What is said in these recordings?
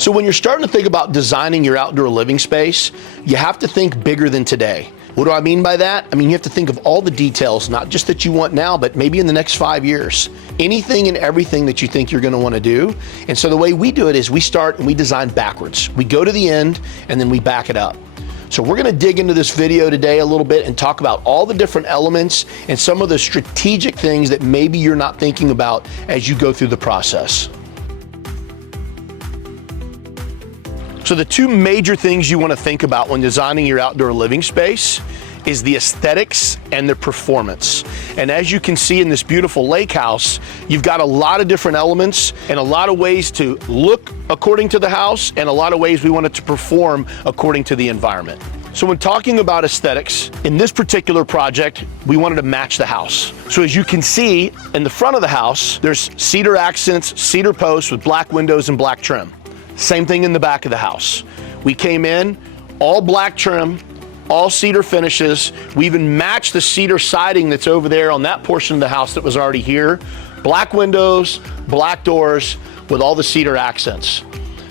So when you're starting to think about designing your outdoor living space, you have to think bigger than today. What do I mean by that? I mean, you have to think of all the details, not just that you want now, but maybe in the next 5 years. Anything and everything that you think you're gonna wanna do. And so the way we do it is we start and we design backwards. We go to the end and then we back it up. So we're gonna dig into this video today a little bit and talk about all the different elements and some of the strategic things that maybe you're not thinking about as you go through the process. So the two major things you want to think about when designing your outdoor living space is the aesthetics and the performance. And as you can see in this beautiful lake house, you've got a lot of different elements and a lot of ways to look according to the house and a lot of ways we want it to perform according to the environment. So when talking about aesthetics, in this particular project, we wanted to match the house. So as you can see in the front of the house, there's cedar accents, cedar posts with black windows and black trim. Same thing in the back of the house. We came in, all black trim, all cedar finishes. We even matched the cedar siding that's over there on that portion of the house that was already here. Black windows, black doors with all the cedar accents.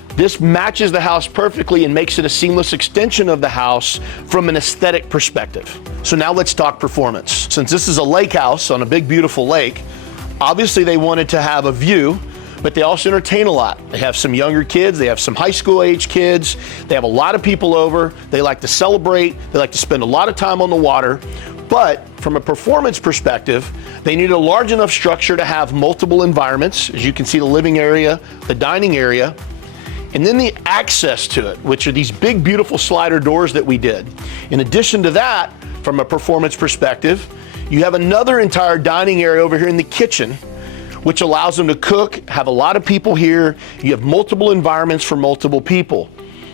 This matches the house perfectly and makes it a seamless extension of the house from an aesthetic perspective. So now let's talk performance. Since this is a lake house on a big, beautiful lake, obviously they wanted to have a view, but they also entertain a lot. They have some younger kids, they have some high school age kids, they have a lot of people over, they like to celebrate, they like to spend a lot of time on the water, but from a performance perspective, they need a large enough structure to have multiple environments, as you can see the living area, the dining area, and then the access to it, which are these big, beautiful slider doors that we did. In addition to that, from a performance perspective, you have another entire dining area over here in the kitchen, which allows them to cook, have a lot of people here. You have multiple environments for multiple people.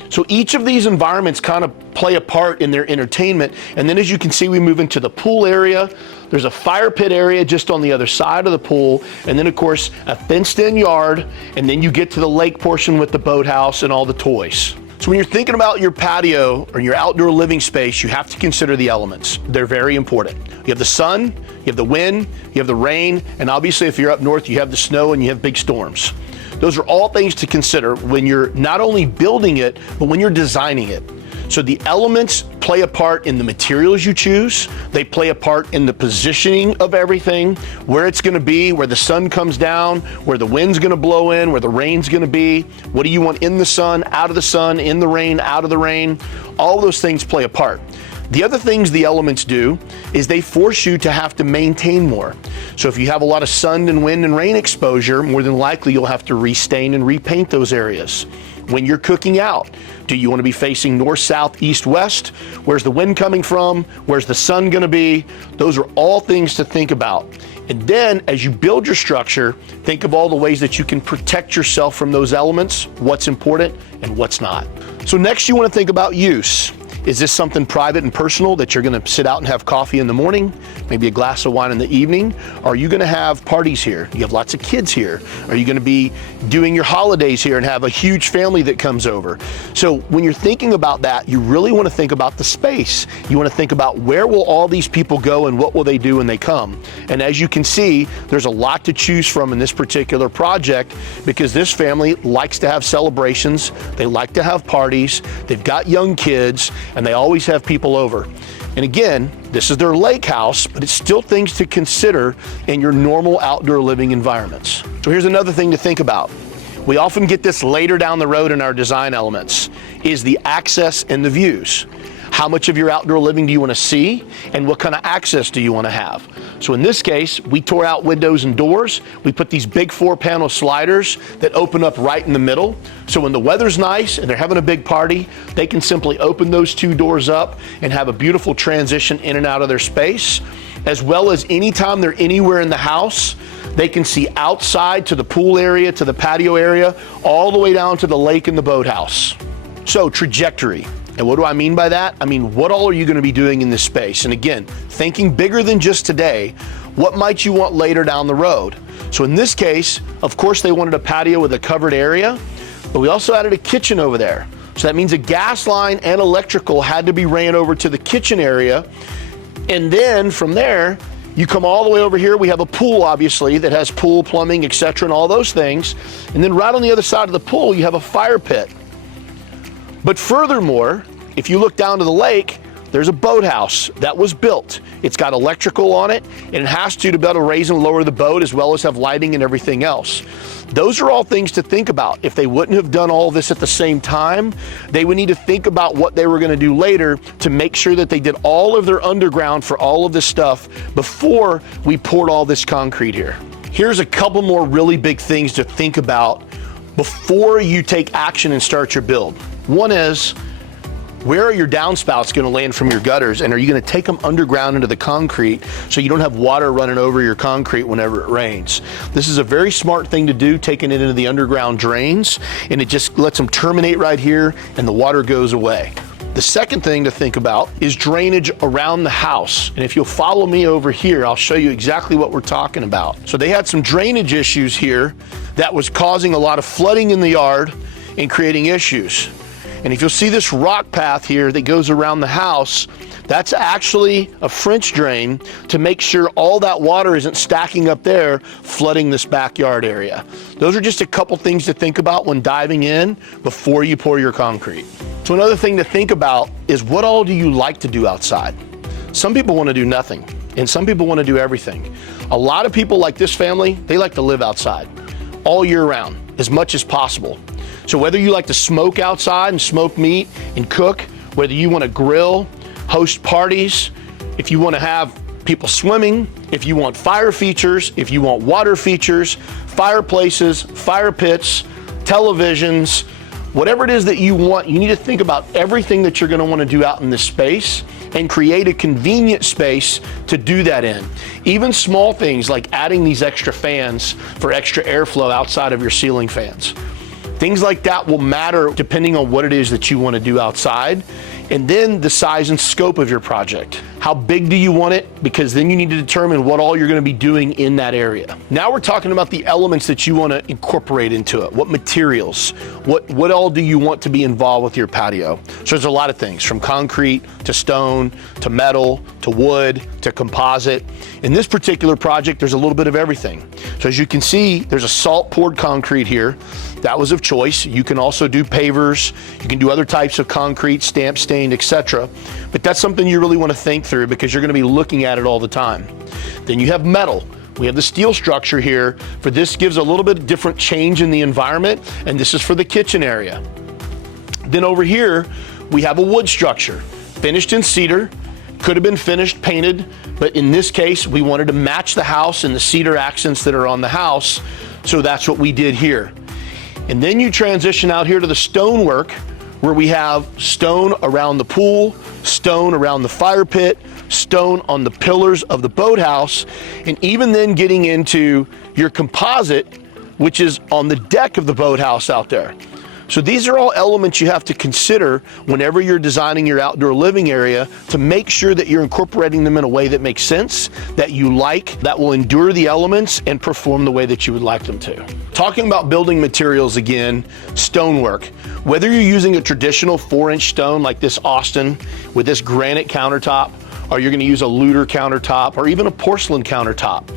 So each of these environments kind of play a part in their entertainment. And then as you can see, we move into the pool area. There's a fire pit area just on the other side of the pool. And then of course, a fenced in yard. And then you get to the lake portion with the boathouse and all the toys. So when you're thinking about your patio or your outdoor living space, you have to consider the elements. They're very important. You have the sun, you have the wind, you have the rain, and obviously if you're up north, you have the snow and you have big storms. Those are all things to consider when you're not only building it, but when you're designing it. So the elements play a part in the materials you choose. They play a part in the positioning of everything, where it's gonna be, where the sun comes down, where the wind's gonna blow in, where the rain's gonna be. What do you want in the sun, out of the sun, in the rain, out of the rain? All those things play a part. The other things the elements do is they force you to have to maintain more. So if you have a lot of sun and wind and rain exposure, more than likely you'll have to restain and repaint those areas. When you're cooking out, do you want to be facing north, south, east, west? Where's the wind coming from? Where's the sun going to be? Those are all things to think about. And then as you build your structure, think of all the ways that you can protect yourself from those elements, what's important and what's not. So next you want to think about use. Is this something private and personal that you're gonna sit out and have coffee in the morning, maybe a glass of wine in the evening? Or are you gonna have parties here? You have lots of kids here. Are you gonna be doing your holidays here and have a huge family that comes over? So when you're thinking about that, you really wanna think about the space. You wanna think about where will all these people go and what will they do when they come? And as you can see, there's a lot to choose from in this particular project because this family likes to have celebrations, they like to have parties, they've got young kids, and they always have people over. And again, this is their lake house, but it's still things to consider in your normal outdoor living environments. So here's another thing to think about. We often get this later down the road in our design elements, is the access and the views. How much of your outdoor living do you want to see, and what kind of access do you want to have? So in this case, we tore out windows and doors. We put these big 4-panel sliders that open up right in the middle. So when the weather's nice and they're having a big party, they can simply open those 2 doors up and have a beautiful transition in and out of their space. As well as anytime they're anywhere in the house, they can see outside to the pool area, to the patio area, all the way down to the lake and the boathouse. So trajectory. And what do I mean by that? I mean, what all are you going to be doing in this space? And again, thinking bigger than just today, what might you want later down the road? So in this case, of course, they wanted a patio with a covered area, but we also added a kitchen over there. So that means a gas line and electrical had to be ran over to the kitchen area. And then from there, You come all the way over here, we have a pool, obviously, that has pool, plumbing, etc., and all those things. And then right on the other side of the pool, you have a fire pit. But furthermore, if you look down to the lake, there's a boathouse that was built. It's got electrical on it, and it has to be able to raise and lower the boat, as well as have lighting and everything else. Those are all things to think about. If they wouldn't have done all this at the same time, they would need to think about what they were going to do later to make sure that they did all of their underground for all of this stuff before we poured all this concrete here. Here's a couple more really big things to think about before you take action and start your build. One is, where are your downspouts going to land from your gutters, and are you going to take them underground into the concrete so you don't have water running over your concrete whenever it rains? This is a very smart thing to do, taking it into the underground drains, and it just lets them terminate right here and the water goes away. The second thing to think about is drainage around the house. And if you'll follow me over here, I'll show you exactly what we're talking about. So they had some drainage issues here that was causing a lot of flooding in the yard and creating issues. And if you'll see this rock path here that goes around the house, that's actually a French drain to make sure all that water isn't stacking up there, flooding this backyard area. Those are just a couple things to think about when diving in before you pour your concrete. So another thing to think about is, what all do you like to do outside? Some people want to do nothing, and some people want to do everything. A lot of people, like this family, they like to live outside all year round, as much as possible. So whether you like to smoke outside and smoke meat and cook, whether you want to grill, host parties, if you want to have people swimming, if you want fire features, if you want water features, fireplaces, fire pits, televisions, whatever it is that you want, you need to think about everything that you're going to want to do out in this space and create a convenient space to do that in. Even small things like adding these extra fans for extra airflow outside of your ceiling fans. Things like that will matter depending on what it is that you want to do outside. And then the size and scope of your project. How big do you want it? Because then you need to determine what all you're going to be doing in that area. Now we're talking about the elements that you want to incorporate into it. What materials? What all do you want to be involved with your patio? So there's a lot of things, from concrete to stone to metal to wood to composite. In this particular project, there's a little bit of everything. So as you can see, there's a salt poured concrete here. That was of choice. You can also do pavers. You can do other types of concrete, stamp stained, etc. But that's something you really want to think through, because you're going to be looking at it all the time. Then you have metal. We have the steel structure here. For this gives a little bit different change in the environment, and this is for the kitchen area. Then over here, we have a wood structure, finished in cedar. Could have been finished painted, but in this case, we wanted to match the house and the cedar accents that are on the house, so that's what we did here. And then you transition out here to the stonework, where we have stone around the pool, stone around the fire pit, stone on the pillars of the boathouse, and even then getting into your composite, which is on the deck of the boathouse out there. So these are all elements you have to consider whenever you're designing your outdoor living area, to make sure that you're incorporating them in a way that makes sense, that you like, that will endure the elements and perform the way that you would like them to. Talking about building materials again, stonework. Whether you're using a traditional 4-inch stone like this Austin with this granite countertop, or you're going to use a Luder countertop, or even a porcelain countertop,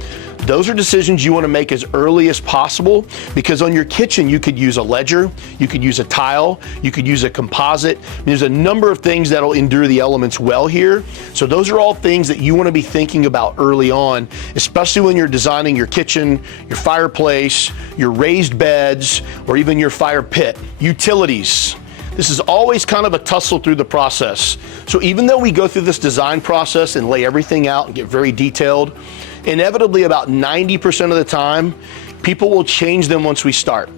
those are decisions you want to make as early as possible, because on your kitchen you could use a ledger, you could use a tile, you could use a composite. There's a number of things that'll endure the elements well here. So those are all things that you want to be thinking about early on, especially when you're designing your kitchen, your fireplace, your raised beds, or even your fire pit. Utilities. This is always kind of a tussle through the process. So even though we go through this design process and lay everything out and get very detailed, inevitably about 90% of the time, people will change them once we start,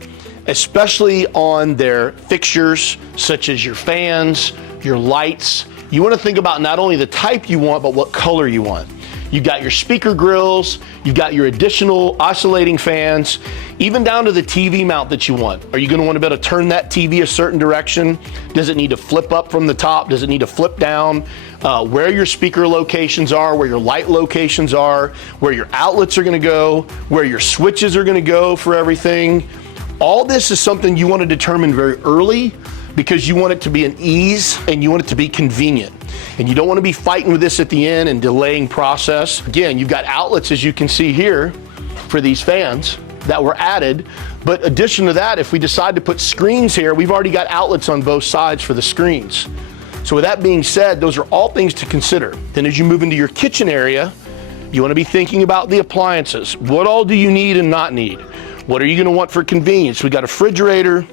especially on their fixtures, such as your fans, your lights. You want to think about not only the type you want, but what color you want. You've got your speaker grills, you've got your additional oscillating fans, even down to the TV mount that you want. Are you going to want to be able to turn that TV a certain direction? Does it need to flip up from the top? Does it need to flip down? Where your speaker locations are, where your light locations are, where your outlets are going to go, where your switches are going to go for everything. All this is something you want to determine very early, because you want it to be an ease and you want it to be convenient. And you don't want to be fighting with this at the end and delaying process. Again, you've got outlets, as you can see here, for these fans that were added. But addition to that, if we decide to put screens here, we've already got outlets on both sides for the screens. So with that being said, those are all things to consider. Then as you move into your kitchen area, you want to be thinking about the appliances. What all do you need and not need? What are you going to want for convenience? We got a refrigerator,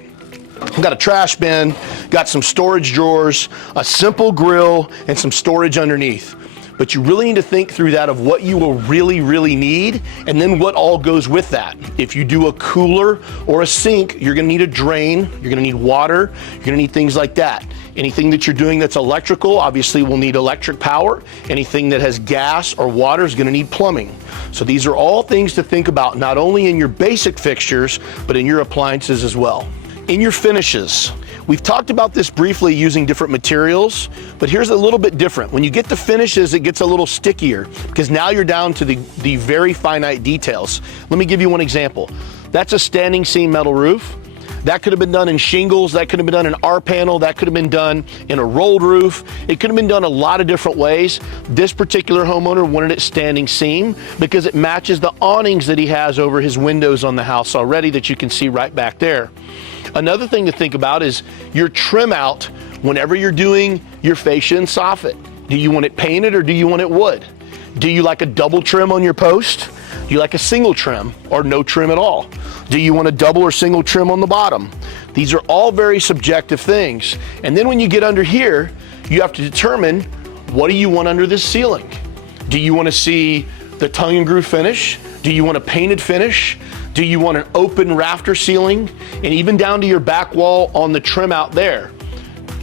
we got a trash bin, got some storage drawers, a simple grill, and some storage underneath. But you really need to think through that of what you will really need, and then what all goes with that. If you do a cooler or a sink, you're gonna need a drain, you're gonna need water, you're gonna need things like that. Anything that you're doing that's electrical, obviously will need electric power. Anything that has gas or water is gonna need plumbing. So these are all things to think about, not only in your basic fixtures, but in your appliances as well. In your finishes, we've talked about this briefly using different materials, but here's a little bit different. When you get to finishes, it gets a little stickier because now you're down to the very finite details. Let me give you one example. That's a standing seam metal roof. That could have been done in shingles, that could have been done in R-panel, that could have been done in a rolled roof. It could have been done a lot of different ways. This particular homeowner wanted it standing seam because it matches the awnings that he has over his windows on the house already that you can see right back there. Another thing to think about is your trim out whenever you're doing your fascia and soffit. Do you want it painted or do you want it wood? Do you like a double trim on your post? Do you like a single trim or no trim at all? Do you want a double or single trim on the bottom? These are all very subjective things. And then when you get under here, you have to determine, what do you want under this ceiling? Do you want to see the tongue and groove finish? Do you want a painted finish? Do you want an open rafter ceiling? And even down to your back wall on the trim out there.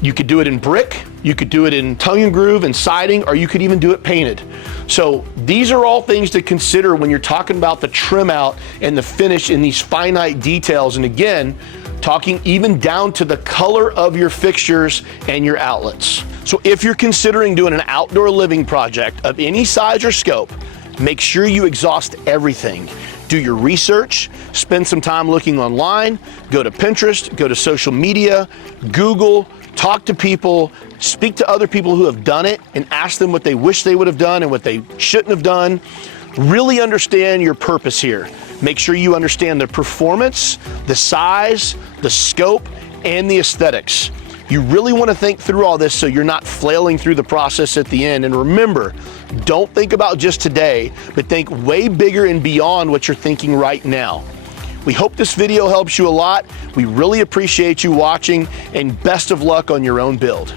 You could do it in brick, you could do it in tongue and groove and siding, or you could even do it painted. So these are all things to consider when you're talking about the trim out and the finish in these finite details. And again, talking even down to the color of your fixtures and your outlets. So if you're considering doing an outdoor living project of any size or scope, make sure you exhaust everything. Do your research, spend some time looking online, go to Pinterest, go to social media, Google, talk to people, speak to other people who have done it and ask them what they wish they would have done and what they shouldn't have done. Really understand your purpose here. Make sure you understand the performance, the size, the scope, and the aesthetics. You really want to think through all this so you're not flailing through the process at the end. And remember, don't think about just today, but think way bigger and beyond what you're thinking right now. We hope this video helps you a lot. We really appreciate you watching, and best of luck on your own build.